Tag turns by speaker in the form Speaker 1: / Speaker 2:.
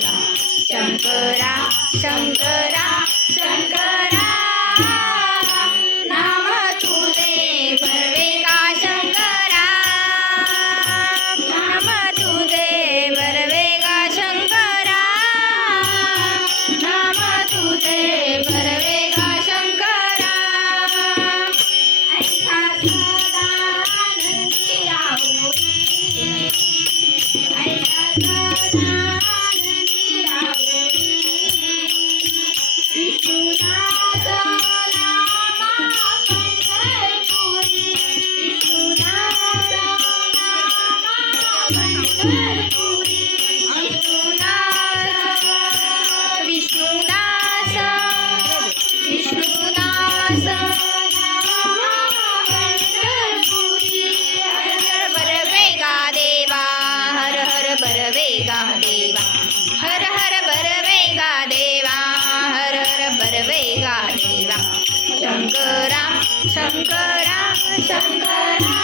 Speaker 1: शंकरा शंकरा शंकरा नाम तुझे बरवे का शंकरा. नाम तुझे बरवे का शंकरा. नाम तुझे बरवे का शंकरा. ऐसा सदा आनंदी राहोरी ऐसा सदा बरवेगा शंकरा शंकरा शंकरा.